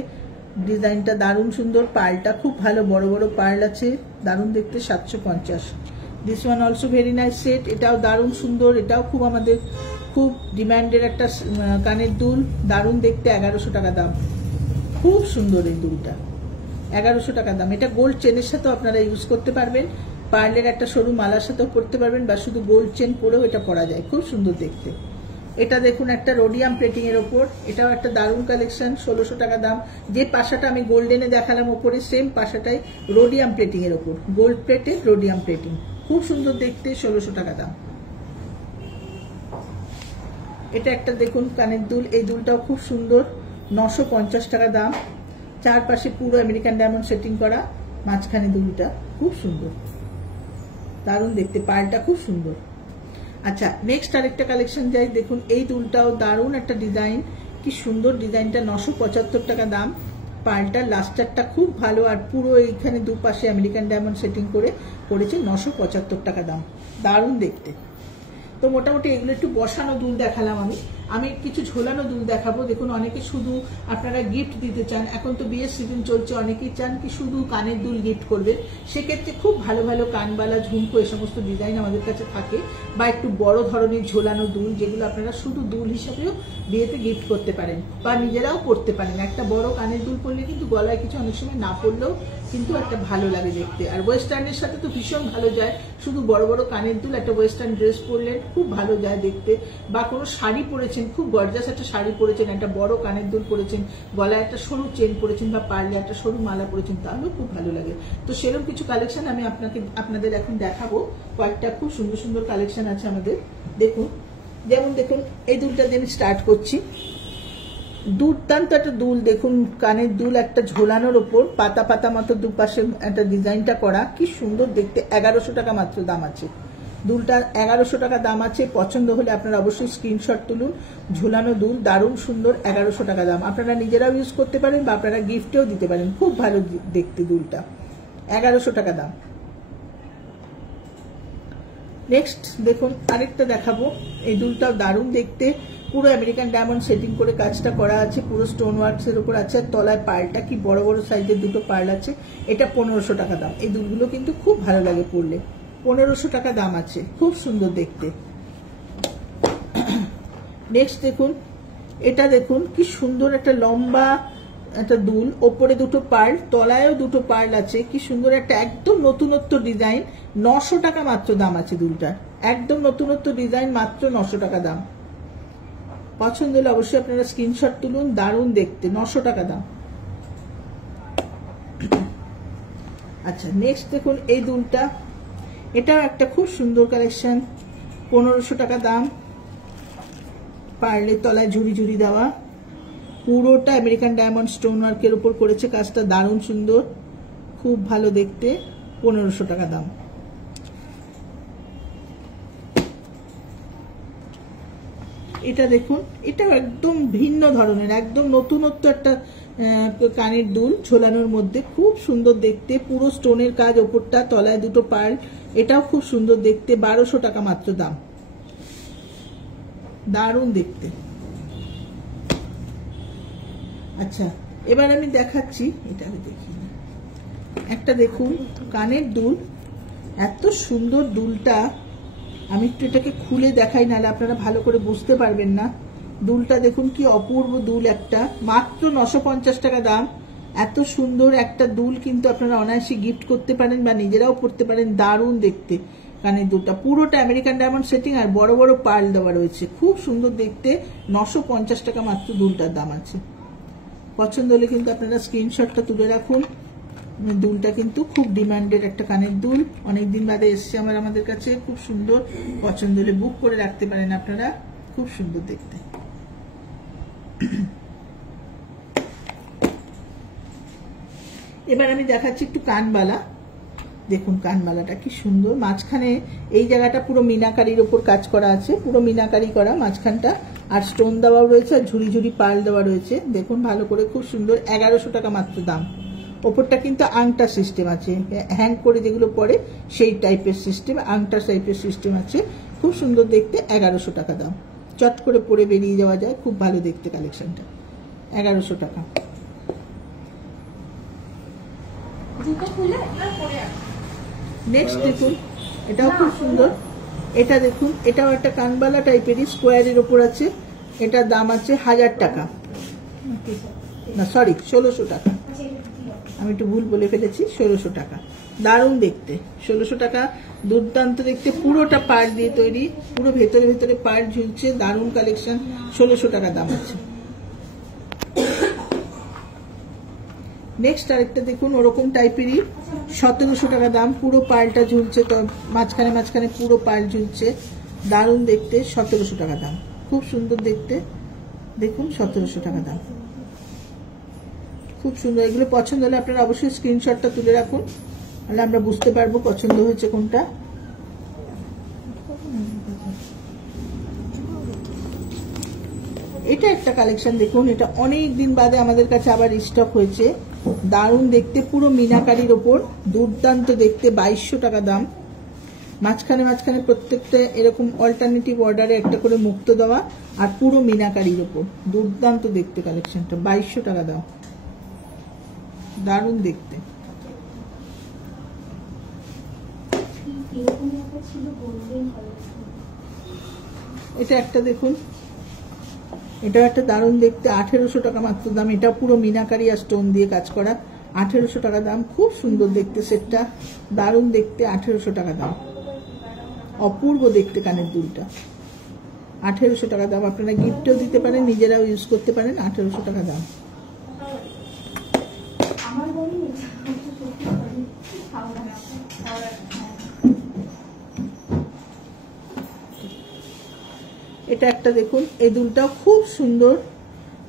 ডিজাইনটা দারুণ সুন্দর, পার্লটা খুব ভালো, বড় বড় পার্ল আছে, দারুণ দেখতে, 750। This one also very nice set, এটাও দারুণ সুন্দর, এটাও খুব আমাদের খুব ডিমান্ডের একটা কানের দুল, দারুণ দেখতে, 1100 টাকা দাম, খুব সুন্দর এই দুলটা, 1100 টাকা দাম। এটা গোল্ড চেনের সাথেও আপনারা ইউজ করতে পারবেন, পার্লের একটা সরু মালার সাথেও পরতে পারবেন, বা শুধু গোল্ড চেন পরেও এটা পরা যায়, খুব সুন্দর দেখতে। এটা দেখুন একটা রোডিয়াম প্লেটিং এর ওপর, এটাও একটা দারুণ কালেকশন, 1600 টাকা দাম। যে পাশাটা আমি গোল্ডেনে দেখালাম ওপরে, সেম পাশাটাই রোডিয়াম প্লেটিং এর ওপর, গোল্ড প্লেটেড রোডিয়াম প্লেটিং, খুব সুন্দর দেখতে, 1600 টাকা দাম। এটা একটা দেখুন কানের দুল, এই দুলটাও খুব সুন্দর, 950 টাকা দাম। চারপাশে পুরো আমেরিকান ডায়মন্ড সেটিং করা, মাঝখানে দুলটা খুব সুন্দর, দারুণ দেখতে, পার্লটা খুব সুন্দর। আচ্ছা, নেক্সট আরেকটা কালেকশন যাই, দেখুন এই দুলটাও দারুণ একটা ডিজাইন, কি সুন্দর ডিজাইনটা, 975 টাকা দাম। পার্লটা লাস্টারটা খুব ভালো, আর পুরো এইখানে দুপাশে আমেরিকান ডায়মন্ড সেটিং করে করেছে, 975 টাকা দাম, দারুণ দেখতে। তো মোটামুটি এগুলো একটু বসানো দুল দেখালাম আমি কিছু ঝোলানো দুল দেখাবো। দেখুন অনেকে শুধু আপনারা গিফট দিতে চান, এখন তো বিয়ের সিজন চলছে, অনেকেই চান কি শুধু কানের দুল গিফট করবে, সেক্ষেত্রে খুব ভালো ভালো কানবালা, ঝুমকো, এ সমস্ত ডিজাইন আমাদের কাছে থাকে, বা একটু বড় ধরনের ঝোলানো দুল, যেগুলো আপনারা শুধু দুল হিসাবেও বিয়েতে গিফট করতে পারেন বা নিজেরাও পরতে পারেন। একটা বড় কানের দুল পরলে কিন্তু গলায় কিছু অনেক সময় না পরলেও কিন্তু একটা ভালো লাগে দেখতে, আর ওয়েস্টার্নের সাথে তো ভীষণ ভালো যায়। শুধু বড় বড় কানের দুল, একটা ওয়েস্টার্ন ড্রেস পরলেন খুব ভালো যায় দেখতে, বা কোনো শাড়ি পরেছেন, খুব গর্জাস একটা শাড়ি পরেছেন, একটা বড় কানের দুল পরেছেন, গলায় একটা সরু চেন পরেছেন, বা পার্লে একটা সরু মালা পরেছেন, তাহলেও খুব ভালো লাগে। তো সেরকম কিছু কালেকশন আমি আপনাদের এখন দেখাবো, কয়েকটা খুব সুন্দর সুন্দর কালেকশন আছে আমাদের। দেখুন, যেমন দেখুন এই দুলটা দিয়ে আমি স্টার্ট করছি, দুর্দান্ত একটা দুল, দেখুন কানের দুল একটা ঝোলানোর ওপর পাতা পাতা মতো দুপাশে একটা ডিজাইনটা করা, কি সুন্দর দেখতে, 1100 টাকা মাত্র দাম আছে দুলটা, 1100 টাকা দাম আছে। পছন্দ হলে আপনারা অবশ্যই স্ক্রিনশট তুলুন। ঝোলানো দুল, দারুণ সুন্দর, 1100 টাকা দাম। আপনারা নিজেরাও ইউজ করতে পারেন বা আপনারা গিফটেও দিতে পারেন, খুব ভালো দেখতে দুলটা, 1100 টাকা দাম। নেক্সট দেখুন আরেকটা দেখাবো, এই দুলটাও দারুণ দেখতে, পুরো আমেরিকান ডায়মন্ড সেটিং করে কাজটা করা আছে, পুরো স্টোন ওয়ার্কস এর উপর আছে, তলায় পার্লটা কি বড় বড় সাইজের দুটো পার্ল আছে, এটা 1500 টাকা দাম। এই দুলগুলো কিন্তু খুব ভালো লাগে পরলে, 1500 টাকা দাম আছে, খুব সুন্দর দেখতে। নেক্সট দেখুন, এটা দেখুন কি সুন্দর একটা লম্বা একটা দুল, ওপরে দুটো পার্ল, তলায়ও দুটো পার্ল আছে, কি সুন্দর একটা একদম নতুনত্ব ডিজাইন, 900 টাকা মাত্র দাম আছে দুলটার, একদম নতুনত্ব ডিজাইন, মাত্র 900 টাকা দাম। পছন্দ হলে অবশ্যই আপনারা স্ক্রিনশট তুলুন, দারুণ দেখতে, 900 টাকা দাম। আচ্ছা, নেক্সট দেখুন এই দুলটা, এটাও একটা খুব সুন্দর কালেকশন, 1500 টাকা দাম। পার্লের তলায় ঝুড়ি ঝুড়ি দেওয়া, পুরোটা আমেরিকান ডায়মন্ড স্টোন ওয়ার্কের উপর করেছে কাজটা, দারুণ সুন্দর, খুব ভালো দেখতে, 1500 টাকা দাম। এটা দেখুন, এটাও একদম ভিন্ন ধরনের, একদম নতুনত্ব একটা কানের দুল, ঝোলানোর মধ্যে খুব সুন্দর দেখতে, পুরো স্টোনের কাজ, ওপরটা তলায় দুটো পার্ল, এটাও খুব সুন্দর দেখতে, 1200 টাকা মাত্র দাম, দারুণ দেখতে। আচ্ছা, এবার আমি দেখাচ্ছি, এটা আমি দেখি একটা, দেখুন কানের দুল, এত সুন্দর দুলটা, আমি একটু এটাকে খুলে দেখাই, নাহলে আপনারা ভালো করে বুঝতে পারবেন না। দুলটা দেখুন কি অপূর্ব দুল একটা, মাত্র 950 টাকা দাম। এত সুন্দর একটা দুল কিন্তু আপনারা অনায়াসে গিফট করতে পারেন বা নিজেরাও পরতে পারেন, দারুণ দেখতে কানের দুলটা, পুরোটা আমেরিকান ডায়মন্ড সেটিং আর বড় বড় পার্ল দেওয়া রয়েছে, খুব সুন্দর দেখতে, 950 টাকা মাত্র দুলটার দাম আছে। পছন্দ হলে কিন্তু আপনারা স্ক্রিনশটটা তুলে রাখুন। দুলটা কিন্তু খুব ডিমান্ডেড একটা কানের দুল, অনেকদিন বাদে এসছে আমাদের কাছে, খুব সুন্দর, পছন্দ হলে বুক করে রাখতে পারেন আপনারা, খুব সুন্দর দেখতে। এবার আমি দেখাচ্ছি একটু কানবালা, দেখুন কানবালাটা কি সুন্দর, মাঝখানে এই জায়গাটা পুরো মিনাকারির ওপর কাজ করা আছে, পুরো মিনাকারি করা মাঝখানটা, আর স্টোন দেওয়াও রয়েছে, আর ঝুড়ি ঝুড়ি পার্ল দেওয়া রয়েছে, দেখুন ভালো করে, খুব সুন্দর, 1100 টাকা মাত্র দাম। ওপরটা কিন্তু আংটা সিস্টেম আছে, হ্যাং করে যেগুলো পরে সেই টাইপের সিস্টেম, আংটা টাইপের সিস্টেম আছে, খুব সুন্দর দেখতে, 1100 টাকা দাম। চট করে পরে বেরিয়ে যাওয়া যায়, খুব ভালো দেখতে কালেকশনটা, 1100 টাকা। নেক্সট দেখুন, এটাও খুব সুন্দর, এটা দেখুন, এটাও একটা কানবালা টাইপেরই, স্কোয়ারের ওপর আছে, এটার দাম আছে 1000 টাকা, না সরি 1600 টাকা, আমি একটু ভুল বলে ফেলেছি, 1600 টাকা। দারুণ দেখতে, 1600 টাকা, দুর্দান্ত দেখতে, পুরোটা পাড় দিয়ে তৈরি, পুরো ভেতরে ভেতরে পাড় ঝুলছে, দারুণ কালেকশন, 1600 টাকা দাম আছে। নেক্সট আরেকটা দেখুন, ওরকম টাইপেরই 1700 টাকা দাম, পুরো পাড়টা ঝুলছে, তো মাঝখানে মাঝখানে পুরো পাড় ঝুলছে, দারুণ দেখতে, 1700 টাকা দাম, খুব সুন্দর দেখতে, দেখুন 1700 টাকা দাম, খুব সুন্দর। এগুলো পছন্দ হলে আপনারা অবশ্যই স্ক্রিনশটটা তুলে রাখুন, তাহলে আমরা বুঝতে পারবো পছন্দ হয়েছে কোনটা। এটা একটা কালেকশন দেখুন, এটা অনেক দিন বাদে আমাদের কাছে আবার স্টক হয়েছে, দারুণ দেখতে, পুরো মিনাকারির ওপর, দুর্দান্ত দেখতে, 2200 টাকা দাম, মাঝখানে মাঝখানে প্রত্যেকটা এরকম অল্টারনেটিভ অর্ডারে একটা করে মুক্ত দেওয়া, আর পুরো মিনাকারির ওপর, দুর্দান্ত দেখতে কালেকশনটা, 2200 টাকা দাম, দারুণ দেখতে। এটা একটা দেখুন, এটাও একটা দারুণ দেখতে, 1800 টাকা মাত্র দাম, এটা পুরো মিনাকারি আর স্টোন দিয়ে কাজ করা, 1800 টাকা দাম, খুব সুন্দর দেখতে সেটটা, দারুণ দেখতে, 1800 টাকা দাম, অপূর্ব দেখতে কানের দুলটা, 1800 টাকা দাম, আপনারা গিফটও দিতে পারেন, নিজেরাও ইউজ করতে পারেন, 1800 টাকা দাম। এটা একটা দেখুন, এই দুলটাও খুব সুন্দর,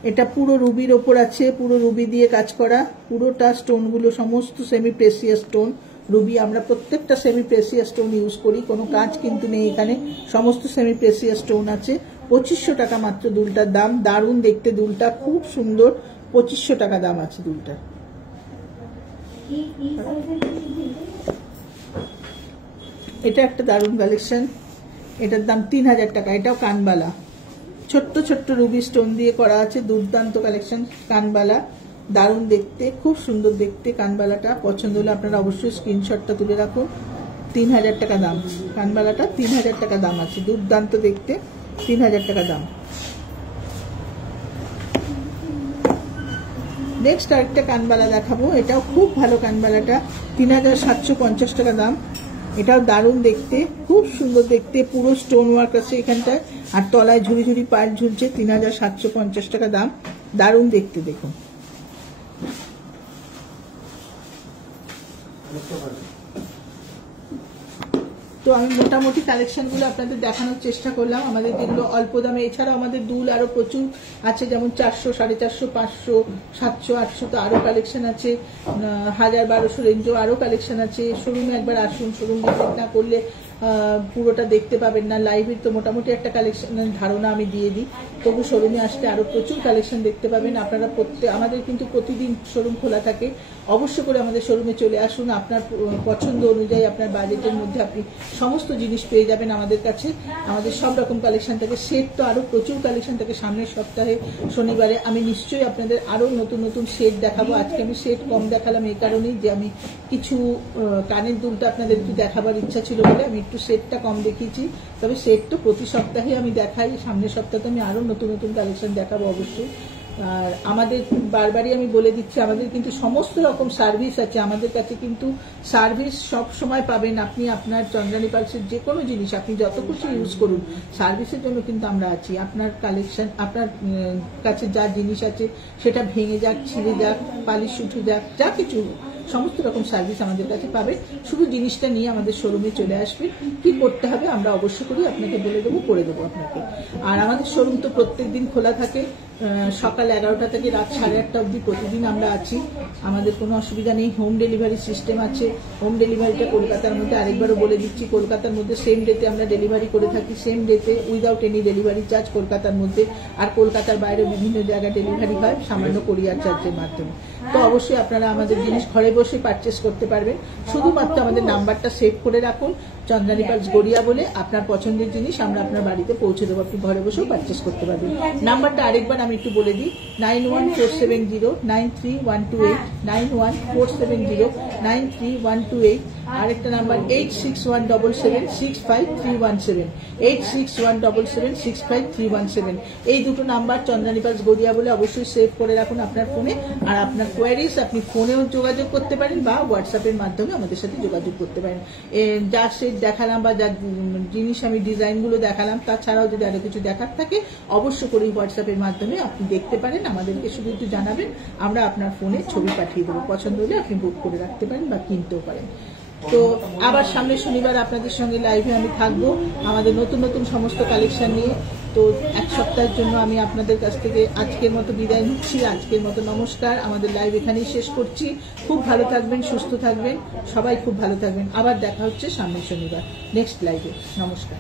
এটা পুরো রুবির ওপর আছে, পুরো রুবি দিয়ে কাজ করা, পুরোটা স্টোনগুলো সমস্ত সেমি প্রেসিয়াস স্টোন, রুবি আমরা প্রত্যেকটা সেমি প্রেসিয়াস স্টোন ইউজ করি, কোনো কাজ কিন্তু নেই এখানে, সমস্ত সেমি প্রেসিয়াস স্টোন আছে, 2500 টাকা মাত্র দুলটার দাম, দারুণ দেখতে দুলটা, খুব সুন্দর, 2500 টাকা দাম আছে দুলটা। এটা একটা দারুণ কালেকশন, এটার দাম 3000 টাকা, এটাও কানবালা, ছোট্ট ছোট্ট রুবি স্টোন দিয়ে করা আছে, দুর্দান্ত কালেকশন, কানবালা, দারুণ দেখতে, খুব সুন্দর দেখতে, কানবালাটা পছন্দ হলে আপনারা অবশ্যই স্ক্রিনশটটা তুলে রাখুন, 3000 টাকা দাম, কানবালাটা 3000 টাকা দাম আছে, দুর্দান্ত দেখতে, 3000 টাকা দাম। নেক্সট আরেকটা কানবালা দেখাবো, এটাও খুব ভালো কানবালাটা, 3750 টাকা দাম, এটাও দারুণ দেখতে, খুব সুন্দর দেখতে, পুরো স্টোন ওয়ার্ক আছে এখানটায়, আর তলায় ঝুড়ি ঝুড়ি পাড় ঝুলছে, 3750 টাকা দাম, দারুণ দেখতে দেখুন। তো আমি মোটামুটি কালেকশনগুলো আপনাদের দেখানোর চেষ্টা করলাম, আমাদের যেগুলো অল্প দামে, এছাড়াও আমাদের দুল আরো প্রচুর আছে, যেমন 400, 450, 500, 700, 800, তো আরো কালেকশন আছে, 1000, 1200 রেঞ্জও আরো কালেকশন আছে। শোরুমে একবার আসুন, শোরুম ভিজিট না করলে পুরোটা দেখতে পাবেন না, লাইভের তো মোটামুটি একটা কালেকশন ধারণা আমি দিয়ে দিই, তবু শোরুমে আসলে আরো প্রচুর কালেকশন দেখতে পাবেন আপনারা। আমাদের কিন্তু প্রতিদিন শোরুম খোলা থাকে, অবশ্য করে আমাদের শোরুমে চলে আসুন, আপনার পছন্দ অনুযায়ী আপনার বাজেটের মধ্যে আপনি সমস্ত জিনিস পেয়ে যাবেন আমাদের কাছে। আমাদের সব রকম কালেকশন থাকে, সেট তো আরো প্রচুর কালেকশন থাকে, সামনের সপ্তাহে শনিবারে আমি নিশ্চয়ই আপনাদের আরো নতুন নতুন সেট দেখাবো। আজকে আমি সেট কম দেখালাম এই কারণেই যে আমি কিছু কানের দুলটা আপনাদের একটু দেখাবার ইচ্ছা ছিল বলে আমি একটু সেটটা কম দেখিয়েছি, তবে সেট তো প্রতি সপ্তাহে আমি দেখাই, সামনের সপ্তাহে আমি আরো নতুন নতুন কালেকশন দেখাবো অবশ্যই। আর আমাদের বারবারই আমি বলে দিচ্ছি, আমাদের কিন্তু সমস্ত রকম সার্ভিস আছে, আমাদের কাছে কিন্তু সার্ভিস সব সময় পাবেন। আপনি আপনার চন্দ্রানী পালসের যে কোনো জিনিস আপনি যত কিছু ইউজ করুন, সার্ভিসের জন্য কিন্তু আমরা আছি। আপনার কালেকশন, আপনার কাছে যা জিনিস আছে সেটা ভেঙে যাক, ছিঁড়ে যাক, পালিশ উঠে যাক, যা কিছু সমস্ত রকম সার্ভিস আমাদের কাছে পাবে। শুধু জিনিসটা নিয়ে আমাদের শোরুমে চলে আসবে, কি করতে হবে আমরা অবশ্য করি আপনাকে বলে দেবো, করে দেবো আপনাকে। আর আমাদের শোরুম তো প্রত্যেক দিন খোলা থাকে, সকাল 11টা থেকে রাত 8:30 অবধি প্রতিদিন আমরা আছি, আমাদের কোনো অসুবিধা নেই। হোম ডেলিভারি সিস্টেম আছে, হোম ডেলিভারিটা কলকাতার মধ্যে আরেকবারও বলে দিচ্ছি, কলকাতার মধ্যে সেম ডেতে আমরা ডেলিভারি করে থাকি, সেম ডেতে উইদাউট এনি ডেলিভারি চার্জ কলকাতার মধ্যে। আর কলকাতার বাইরে বিভিন্ন জায়গায় ডেলিভারি হয় সামান্য কোরিয়ার চার্জের মাধ্যমে। তো অবশ্যই আপনারা আমাদের জিনিস ঘরে বসে পারচেস করতে পারবেন, শুধুমাত্র আমাদের নাম্বারটা সেভ করে রাখুন, চন্দ্রানী পালস গড়িয়া বলে, আপনার পছন্দের জিনিস আমরা আপনার বাড়িতে পৌঁছে দেবো, আপনি ঘরে বসেও পারচেস করতে পারবেন। নাম্বারটা আরেকবার আমি একটু বলে দিই, 9147093128, 9147093128। আরেকটা নাম্বার 8617765317, 8617765317। এই দুটো নাম্বার চন্দ্রানী পালস গড়িয়া বলে অবশ্যই সেভ করে রাখুন আপনার ফোনে। আর আপনার কোয়ারিজ আপনি ফোনেও যোগাযোগ করতে করতে পারেন বা হোয়াটসঅ্যাপের মাধ্যমে আমাদের সাথে যোগাযোগ করতে পারেন। যা সেট দেখালাম বা যা জিনিস আমি ডিজাইনগুলো দেখালাম, তাছাড়াও যদি আরো কিছু দেখার থাকে অবশ্য করে হোয়াটসঅ্যাপের মাধ্যমে আপনি দেখতে পারেন। আমাদেরকে শুধু একটু জানাবেন, আমরা আপনার ফোনে ছবি পাঠিয়ে দেবো। পছন্দ হলে আপনি বুক করে রাখতে পারেন বা কিনতেও পারেন। তো আবার সামনের শনিবার আপনাদের সঙ্গে লাইভে আমি থাকবো আমাদের নতুন নতুন সমস্ত কালেকশন নিয়ে। তো এক সপ্তাহের জন্য আমি আপনাদের কাছ থেকে আজকের মতো বিদায় নিচ্ছি। আজকের মতো নমস্কার। আমাদের লাইভ এখানেই শেষ করছি। খুব ভালো থাকবেন, সুস্থ থাকবেন, সবাই খুব ভালো থাকবেন। আবার দেখা হচ্ছে সামনের শনিবার নেক্সট লাইভে। নমস্কার।